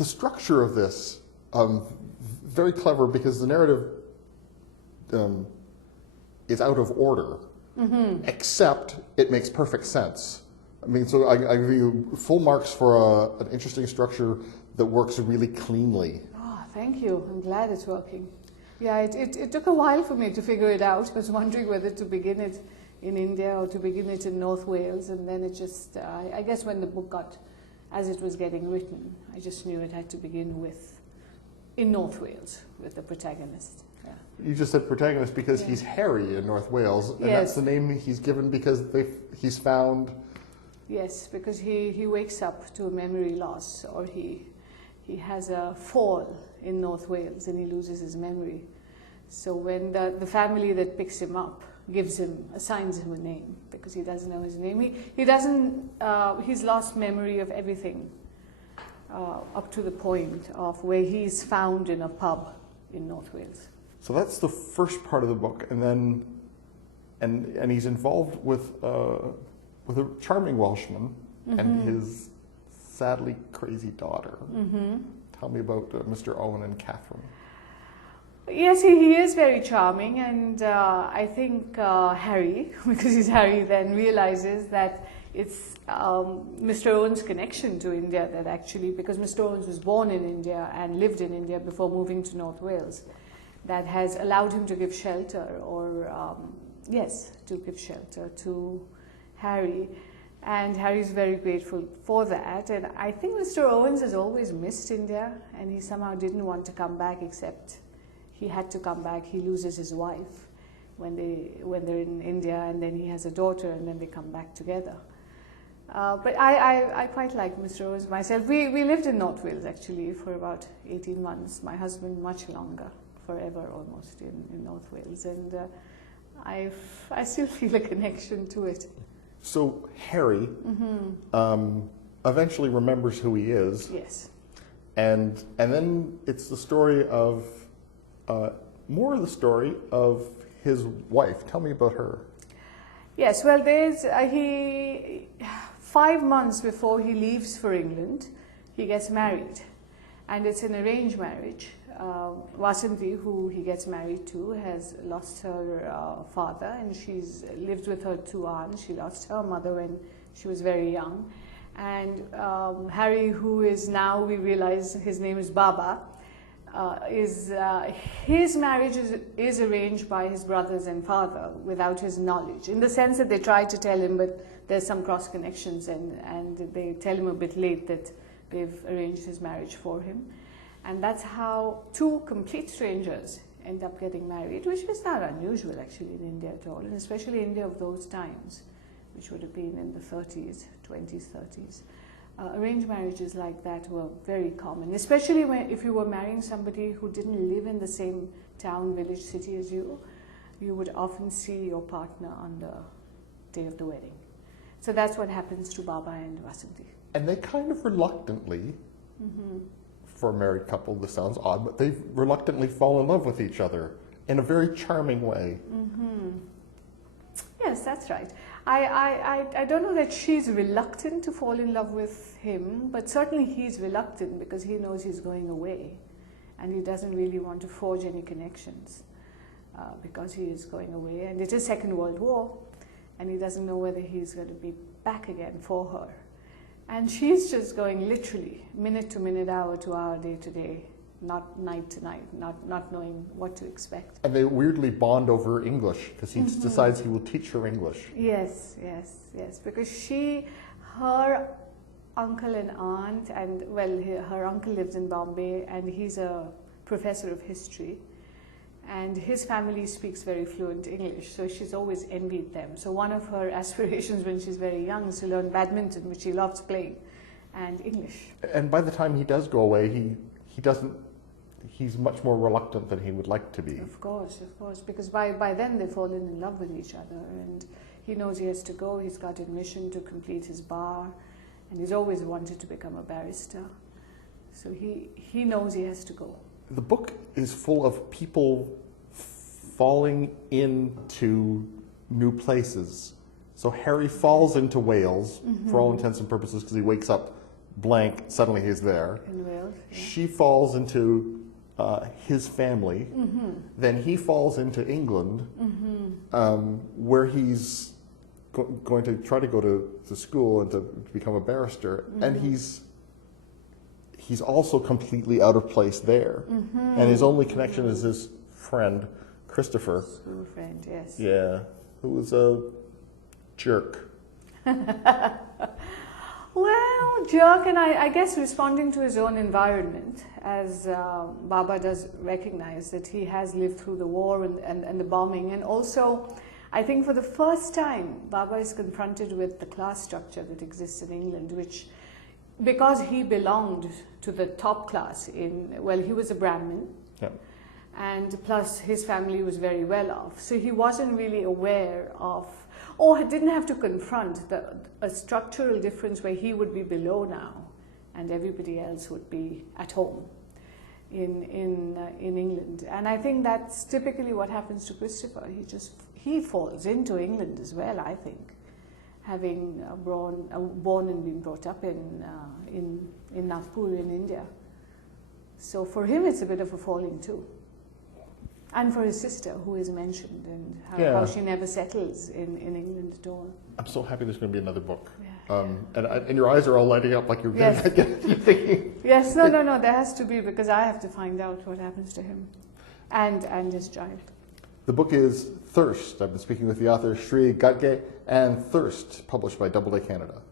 the structure of this, very clever because the narrative is out of order, except it makes perfect sense. I mean, so I give you full marks for an interesting structure that works really cleanly. Oh, thank you. I'm glad it's working. Yeah, it took a while for me to figure it out. I was wondering whether to begin it in India or to begin it in North Wales, and then it just, I guess when the book got, as it was getting written, I just knew it had to begin in North Wales, with the protagonist. Yeah. You just said protagonist because he's Harry in North Wales, and that's the name he's given because he's found... Yes, because he wakes up to a memory loss, or he has a fall in North Wales and he loses his memory. So when the family that picks him up assigns him a name, because he doesn't know his name. He's lost memory of everything up to the point of where he's found in a pub in North Wales. So that's the first part of the book, and then and he's involved with a charming Welshman and his sadly crazy daughter. Tell me about Mr. Owen and Catherine. Yes, he is very charming, and I think Harry, because he's Harry, then realizes that it's Mr. Owen's connection to India that actually, because Mr. Owens was born in India and lived in India before moving to North Wales, that has allowed him to give shelter, to give shelter to Harry. And Harry's very grateful for that. And I think Mr. Owens has always missed India, and he somehow didn't want to come back, except he had to come back. He loses his wife when they're in India, and then he has a daughter, and then they come back together. But I quite like Mr. Owens myself. We lived in North Wales actually for about 18 months. My husband much longer, forever almost in North Wales, and I still feel a connection to it. So Harry eventually remembers who he is. Yes. And then it's the story of more of the story of his wife. Tell me about her. Yes. Well, there's 5 months before he leaves for England, he gets married, and it's an arranged marriage. Vasanthi, who he gets married to, has lost her father, and she's lived with her 2 aunts. She lost her mother when she was very young. And Harry, who is now, we realize his name is Baba, his marriage is arranged by his brothers and father without his knowledge, in the sense that they try to tell him, but there's some cross connections, and they tell him a bit late that they've arranged his marriage for him. And that's how 2 complete strangers end up getting married, which is not unusual actually in India at all, and especially India of those times, which would have been in the 20s, 30s. Arranged marriages like that were very common, especially if you were marrying somebody who didn't live in the same town, village, city as you would often see your partner on the day of the wedding. So that's what happens to Baba and Vasanthi. And they kind of reluctantly, for a married couple, this sounds odd, but they reluctantly fall in love with each other in a very charming way. Yes, that's right. I don't know that she's reluctant to fall in love with him, but certainly he's reluctant because he knows he's going away, and he doesn't really want to forge any connections because he is going away, and it is Second World War, and he doesn't know whether he's going to be back again for her. And she's just going literally minute to minute, hour to hour, day to day, not night to night, not knowing what to expect. And they weirdly bond over English because he decides he will teach her English. Yes, because her uncle and aunt, and her uncle lives in Bombay, and he's a professor of history, and his family speaks very fluent English, so she's always envied them. So one of her aspirations when she's very young is to learn badminton, which she loves playing, and English. And by the time he does go away, he's much more reluctant than he would like to be. Of course, because by then they've fallen in love with each other, and he knows he has to go. He's got admission to complete his bar, and he's always wanted to become a barrister. So he knows he has to go. The book is full of people falling into new places. So Harry falls into Wales for all intents and purposes because he wakes up blank, suddenly he's there. In Wales. Yeah. She falls into his family. Then he falls into England, where he's going to try to go to school and to become a barrister. And he's also completely out of place there. And his only connection is his friend, Christopher. School friend, yes. Yeah, who was a jerk. Well, jerk, and I guess responding to his own environment, as Baba does recognize that he has lived through the war and the bombing. And also, I think for the first time, Baba is confronted with the class structure that exists in England, which, because he belonged to the top class he was a Brahmin. Yeah. And plus his family was very well off. So he wasn't really aware of, or didn't have to confront a structural difference where he would be below now and everybody else would be at home in England. And I think that's typically what happens to Christopher. He falls into England as well, I think, having born and been brought up in Nagpur in India. So for him it's a bit of a falling too. And for his sister, who is mentioned, and how she never settles in England at all. I'm so happy there's going to be another book. Yeah. And your eyes are all lighting up like you're thinking. Yes, no, there has to be, because I have to find out what happens to him and his child. The book is Thirst. I've been speaking with the author Shree Gat-gay, and Thirst, published by Doubleday Canada.